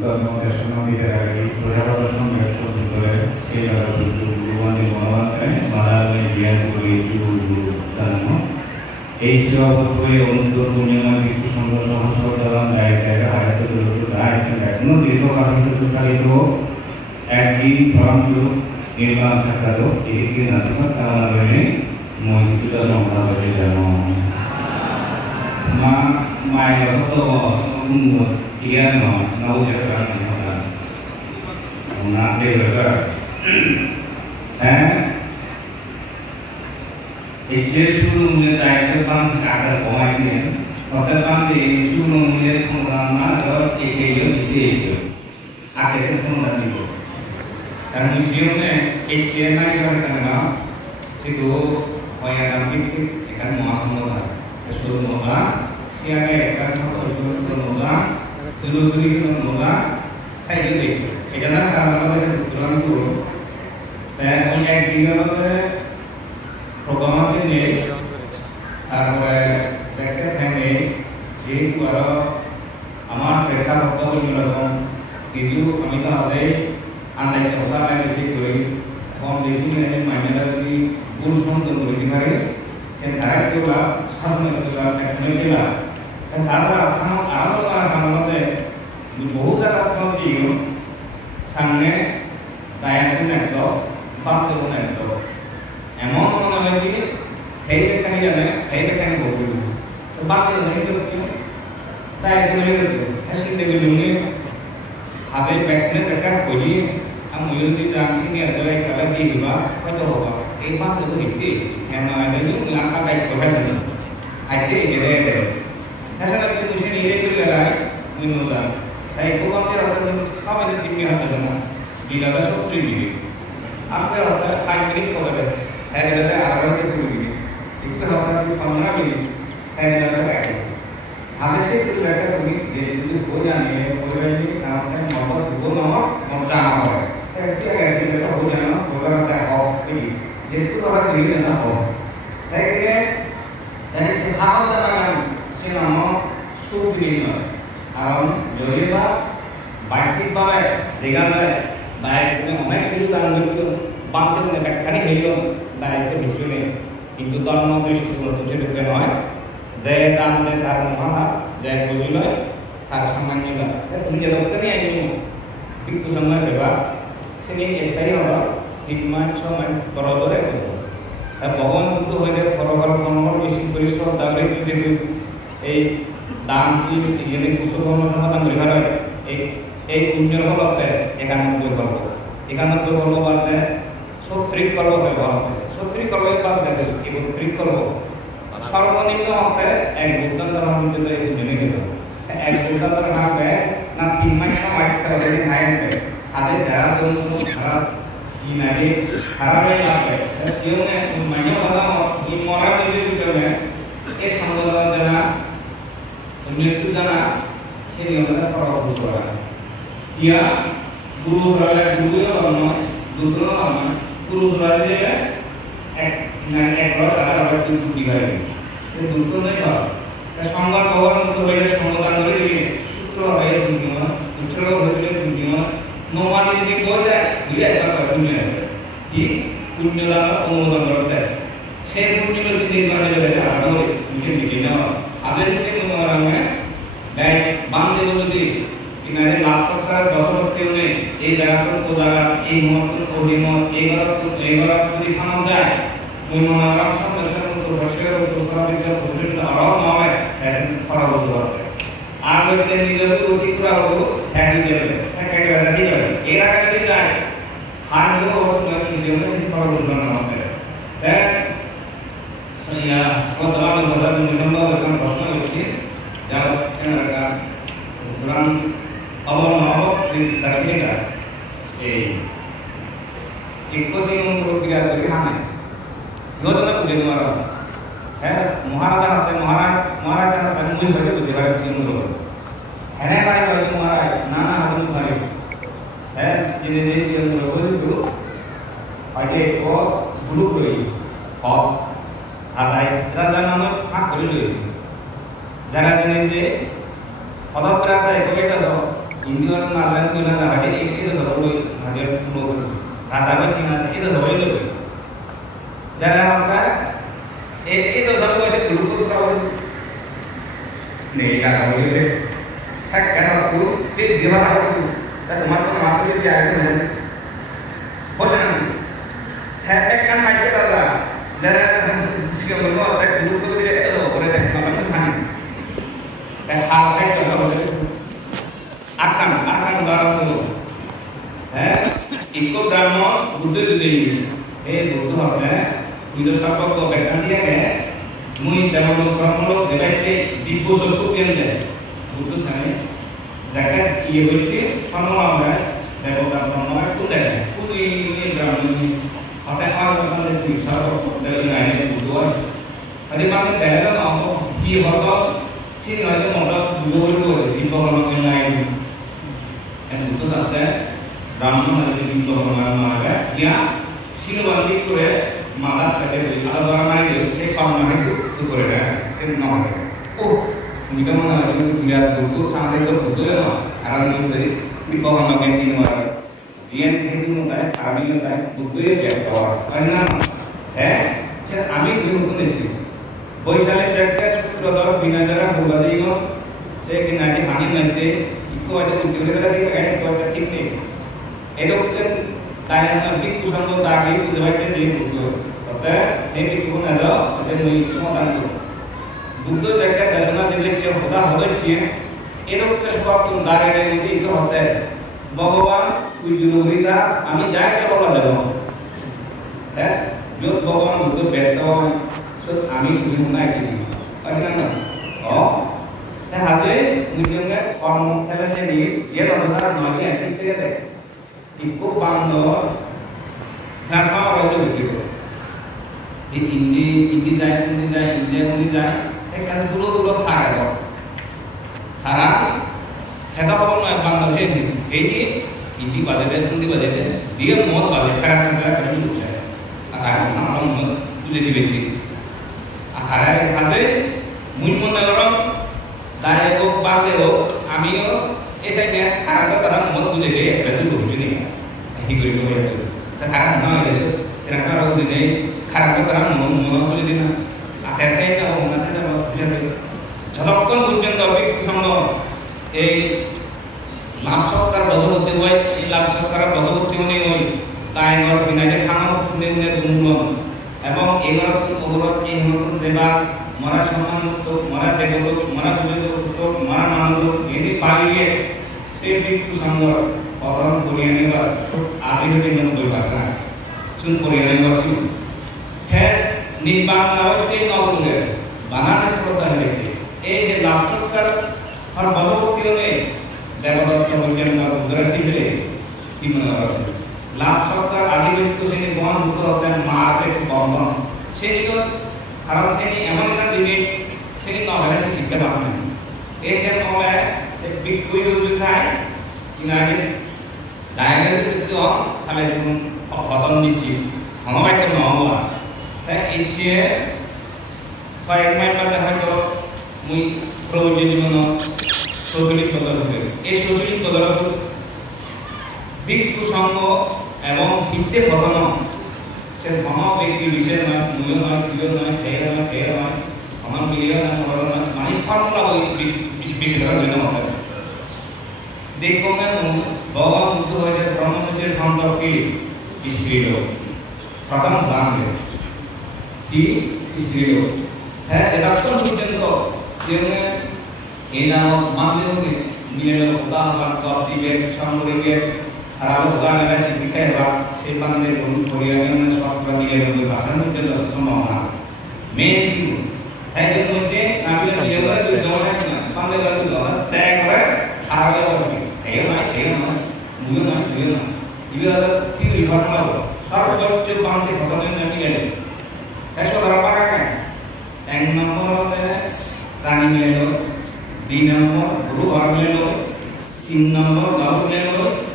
Kami berharap sampai suatu segala perjuangan di bawah malah dia begitu dalam. Asia berkuai untuk punya itu sama-sama dalam daerah itu dulu daerah. Namun di lokasi itu kali itu egi pramju निर्माण सकता तो एक ही नस्ल का वाले मोहित का नौका बजे जानो माय तो उनको किया नौ जैसा नहीं होता उन्हें देखकर है एक चीज़ मुझे चाहिए काम काटर कोई नहीं और काम के चीज़ मुझे संग्राम और एक आगे से संग्राम नहीं dan museumnya China juga terkenal itu wayang itu ikan muara kesuruh muara siapa ikan muara dulu muara kayak gitu karena kalau kita pulang dulu dan punya tiga program ini kalau kita ini jadi kalau amat mereka waktu itu kami tahu andai kata ada jadi orang di sini ada mana lagi urusan untuk berdikari, sekarang juga sama juga teknologi lah. Sekarang kamu ada बहुत ज़्यादा चीज़ सामने दायां तो बाप तो एमोन लगी है कहीं जाना है कहीं बोल तो बाप नहीं तो क्यों दायां तो नहीं ऐसे देखो लूँगे आगे बैठने तक कोई हम मुझे जानते हैं अगर एक अलग ही हुआ तो होगा एक बात तो हिंदी है हमारे नहीं लाखा बैठ को है नहीं ऐसे जगह है ऐसा लगता है मुझे नहीं तो लगा नहीं होता है को बात है और कब ऐसे टीम में आता है ना ये लगा सब टीम में आपके होता है फाइव मिनट को बता है लगा आराम से टीम में इसका होता है 15 मिनट है लगा बैठ आगे से तो बैठा कोई ये हो जाने हो जाने काम में मोहब्बत दो ना मोहब्बत हो क्या है कि बेटा हो जाना बोला रहता है हो ये तो बात नहीं है ना हो है कि यानी खाओ जाना से नाम सूप नहीं हम जो ये बात बाइक बाय रिगाल है बाइक में हमें किलो दान दो बांध में बैठने के लिए बाइक के बीच में किंतु दान में दृष्टि को तुझे रुपए ना है जय दान में धारण होना जय कोई नहीं हर सामान्य का तुम ये लोग नहीं आए हो किंतु समय के बाद सेनी ऐसा ही होगा हिम्मत समय बराबर है अब भगवान तो हो गए बराबर मनोबल बेसिक परिश्रम दाबे तुझे एक दान की ये नहीं कुछ करना समाधान लिखा है एक पुण्य का बात है एकानंद बात है सो त्रिक कर्म है बात है सो त्रिक कर्म एक बात है कि वो त्रिक कर्म सर्वनिम्न होता है एक भूतल तरह में जो एक जने के एक भूतल तरह ना पे ना तीन महीने का वाइट कर रहे हैं पे आधे जरा तो खराब ये नहीं खराब है यहाँ पे ऐसे में महीने वाला ये मोरा मुझे भी जो है ये संबंध जना मृत्यु जना से नहीं होता है पर बुझ रहा है या गुरु राजा गुरु या अन्य दूसरा अन्य गुरु राजा एक बार दादा बार तू दिखाई तो दूसरों नहीं बात तो संवाद कवर तो है संवाद आंदोलन के सूत्र है दुनिया दूसरा हो गया दुनिया नौवानी जी को जाए ये ऐसा करते हैं कि पुण्य का अनुमोदन करते हैं शेर पुण्य में कितने बार जो है आगे मुझे मिले ना आगे से तुम्हारा में बैठ बांधे बोल दी कि मेरे लाख का 10 रुपये में एक जगह को जगह एक मोहर को हिमोर एक बार को दिखाना जाए मुझे सब दर्शन को बच्चे को दूसरा भी जब बुजुर्ग आराम ना है ऐसे पड़ा हो जाता है आगे के निजों को रोटी पूरा हो थैंक यू क्या कहता है एक आगे भी जाए हार जो और निजों में पड़ा हो जाना होता है या स्वतः में होता है निजों में अगर प्रश्न होती है जब क्या लगा पुरान अवलोकन दर्शेगा एक को से उनको क्या करके हमें योजना को देने वाला है महाराजा होते महाराजा होते मुझे बड़े बुद्धि वाले तीन लोग है ना भाई भाई महाराज नाना हम भाई है जिन्हें देश के अंदर बोले तो अजय को गुरु कोई और आधार राजा नाम हाँ कोई नहीं जरा जिन्हें जे पदक प्राप्त है कोई तो Indian nalan tu na hari itu terlalu hari puluh rata macam itu terlalu lebih. Jangan apa itu satu macam dulu kau ni kalau boleh saya kata aku di mana aku tapi macam apa dia jadi macam bosan saya kan macam itu lah jangan sikap berbuat tak dulu tu dia itu boleh tak macam mana hal saya kalau akan barang tu ikut drama butuh juga butuh apa itu siapa kau berkan dia ke mui dalam drama dekat bibu suku yang je butuh saya dekat ia berci panoram dekat drama itu deh ini drama ini apa yang ada di siapa dekat ini butuh ada macam dalam apa dia kalau sini ada modal dua di bawah yang lain dan itu sahaja drama ada di bawah mana dia sini wanti tu malah kerja kalau orang lain cek pam itu kerja cek nama ini kan mana lihat butuh sampai ke butuh ya orang itu dari di bawah mana ini mana dia itu mungkin kami mungkin butuh ya jawab karena cek kami itu mungkin itu boleh saling cek sudah bina cara berbagai itu saya kena di kami nanti itu ada tujuan dari kayak itu ada ini itu kan tanya lebih kurang tuh tadi itu sebaiknya dia butuh ini pun ada semua tantu butuh jaga dasarnya jelek yang hoda itu sesuatu dari itu hotel Bhagavan tujuh kita kami jaga kalau ada jod Bhagavan butuh betul kami tujuh naik ini hasil misalnya orang saya sendiri dia orang besar namanya kita ikut bangor nasa orang itu di ini saya kan dulu thara kita kalau mau bangor sih ini budget dia mau budget karena kita dulu saya akan orang tujuh di akhirnya hasil muncul orang dari itu pakai amio esanya karena mau tujuh dia betul ini hidup itu sekarang mana itu kira-kira ini karena orang mau tujuh dia akhirnya itu orang nanti sama যতক্ষণ পর্যন্ত অভিজ্ঞ এই লাভ সরকার বধবর্তী হয় এই লাভ সরকার বধবর্তী হলে ওই তাই বিনাজে খানা শুনে শুনে দুমুলন এবং এগুলো অনুরোধ এই নতুন দেবা মরা সম্মান মরা দেবত মরা দুর্যোগ মরা মানব এটি পালিয়ে সে বিক্ষু সংঘর অবরণ করিয়ে নেবার আগে হতে নব্বই বার্তা শুন করিয়ে নেবার শুন ফের নির্বাণ নাওয়াতে নবুলে বানাতে শ্রদ্ধা ব্যক্তি এই যে লাভ সরকার আর বধবর্তী হলে দেবদত্ত বৈজ্ঞানিক উদ্রাসী হলে কি মনে করা লাভ সরকার আদিবাসী শ্রেণী বহন মুক্ত হতেন মাকে বন্ধন সেদিকে কারণ শ্রেণী এমন একটা জিনিস শ্রেণী নবেলা সে শিখতে পারবেন এই সে নবে সে বিকুই উদ্ধায় কিনারে ডায়াগ্রাম তো সালে শুনুন হতন দিচ্ছি হনবাইতে নহবা তাই ইচ্ছে কয়েক মাইল বাদে হয়তো মুই প্রয়োজন জীবন শৈশলিক পদার্থ এই শৈশলিক পদার্থ ভিক্ষু সংঘ এবং ভিত্তে ঘটন সে ধন ব্যক্তি বিশেষ নয় মূল্য নয় প্রিয় নয় খেয়ে নয় আমার মিলিয়ে নয় মরণ নয় মানে ফর্মুলা ওই বিশেষ জন্য হবে দেখো না ভগবান বুদ্ধ হয়েছে ব্রহ্মসূত্রের সম্পর্কে স্ত্রীর প্রথম দান কি স্ত্রীর হ্যাঁ এটা তো পর্যন্ত যেমন এই নাম মানলে হবে মিলে উদাহরণ কর দিবে সম্পর্কে Kalau bukan ada sisi kehebab, sepan dari Korea yang suatu dia yang berbahasa itu adalah semua. Mesin, saya kemudian nabi yang dia itu jawabannya, pandai itu jawaban. Saya kira harga orang ini, mungkin. Ini adalah teori formula. Satu jauh bangkit hotelnya nanti ada. Esok berapa kan? Yang nomor Rani Melo, di nomor Guru Orang Melo, in nomor Gaul Melo.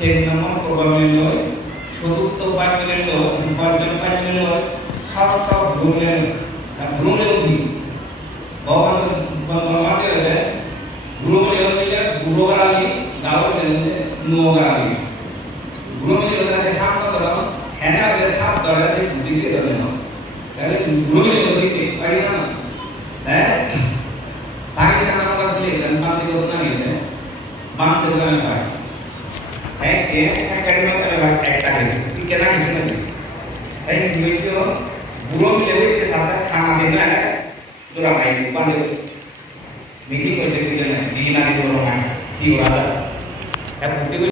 Sen nomor program nilai, suatu tempat nilai, tempat nilai, satu belum lagi, bahkan dia ada, belum lagi, guru lagi, Tahu nuoga lagi. Guru ini kalau ada saham kalau hanya ada saham kalau ada budi sih kalau no. Tapi guru ini kalau itu, apa nama? Pagi kita nama beli dan pagi itu apa nih? Bank itu apa? Saya kerja kalau ekta ini, kita nak itu nih. Saya itu guru ini lebih kesana, karena dia ada orang lain, bukan itu. Meeting kerja kita nih, di mana di orang lain, di orang.